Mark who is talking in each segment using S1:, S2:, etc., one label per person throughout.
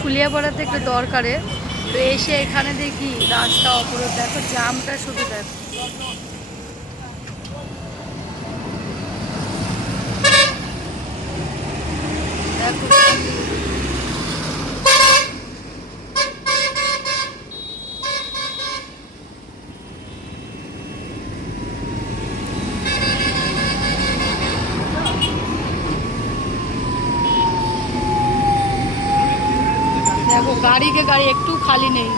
S1: ফুলিয়াপাড়াতে একটু দরকারে। তো এসে এখানে দেখি রাস্তা অপরোধ দেখো জামটা শুধু দেখো। দেখো দেখো গাড়িকে গাড়ি, একটু খালি নেই।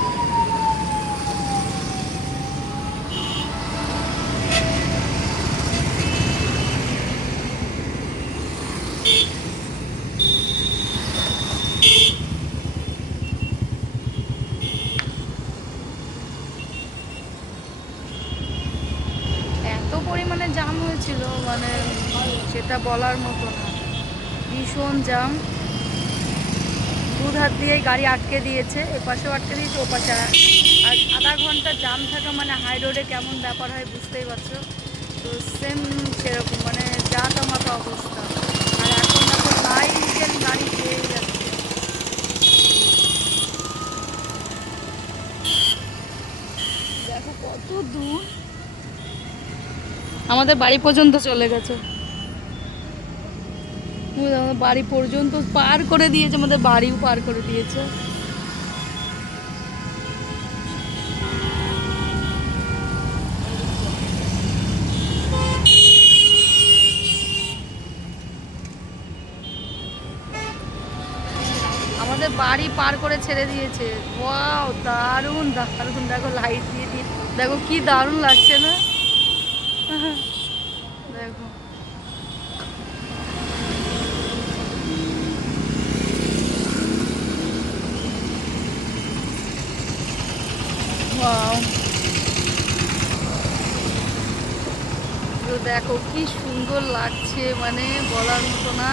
S1: পরিমাণে জাম হয়েছিল মানে সেটা বলার মতো না। ভীষণ জাম দুধার দিয়েই গাড়ি আটকে দিয়েছে, এপাশেও আটকে দিয়েছে, ওপাশে আর আর আধা ঘণ্টা জাম থাকা মানে হাই রোডে কেমন ব্যাপার হয় বুঝতেই পারছ? তো সেম সেরকম মানে যা তামাতা অবস্থা। আর এখন দেখো লাইন গাড়ি পেয়ে যাচ্ছে দেখো কত দূর। আমাদের বাড়ি পর্যন্ত চলে গেছে। আমাদের বাড়ি পর্যন্ত পার করে দিয়েছে, আমাদের বাড়িও পার করে দিয়েছে। আমাদের বাড়ি পার করে ছেড়ে দিয়েছে। ওয়াও, দারুণ দারুণ। দেখো লাইট দিয়ে দিয়ে। দেখো কি দারুণ লাগছে না? দেখো। তো দেখো কি সুন্দর লাগছে মানে বলার মতো না।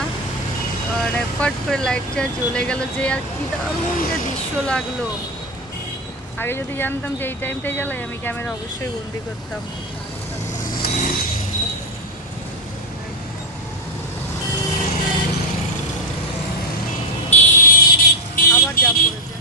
S1: মানে এফার্ট করে লাইটটা জ্বলে গেল যে, আর কি দারুণ যে দৃশ্য লাগল। আগে যদি জানতাম যে এই টাইমটাই জ্বালাই, আমি ক্যামেরা অবশ্যই বন্দি করতাম আবার জাম পড়েছে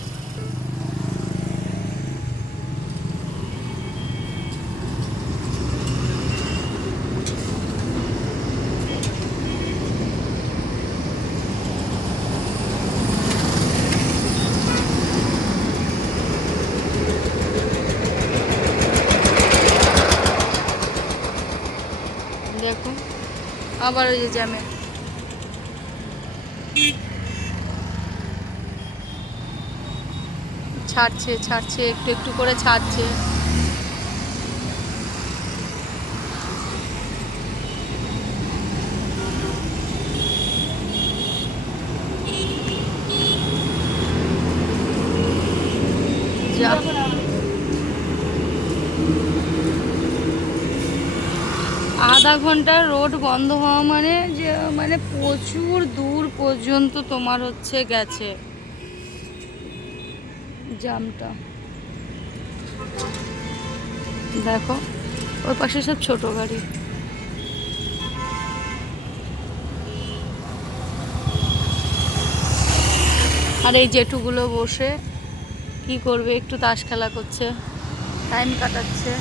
S1: দেখো আবার ওই যে জ্যামে। ছাড়ছে ছাড়ছে একটু একটু করে ছাড়ছে যা আধা ঘণ্টা রোড বন্ধ হওয়া মানে যে মানে প্রচুর দূর পর্যন্ত তোমার হচ্ছে গেছে। জামটা। দেখো ওর পাশে সব ছোট গাড়ি। আর এই জেঠুগুলো বসে কি করবে, একটু তাস খেলা করছে। টাইম কাটাচ্ছে।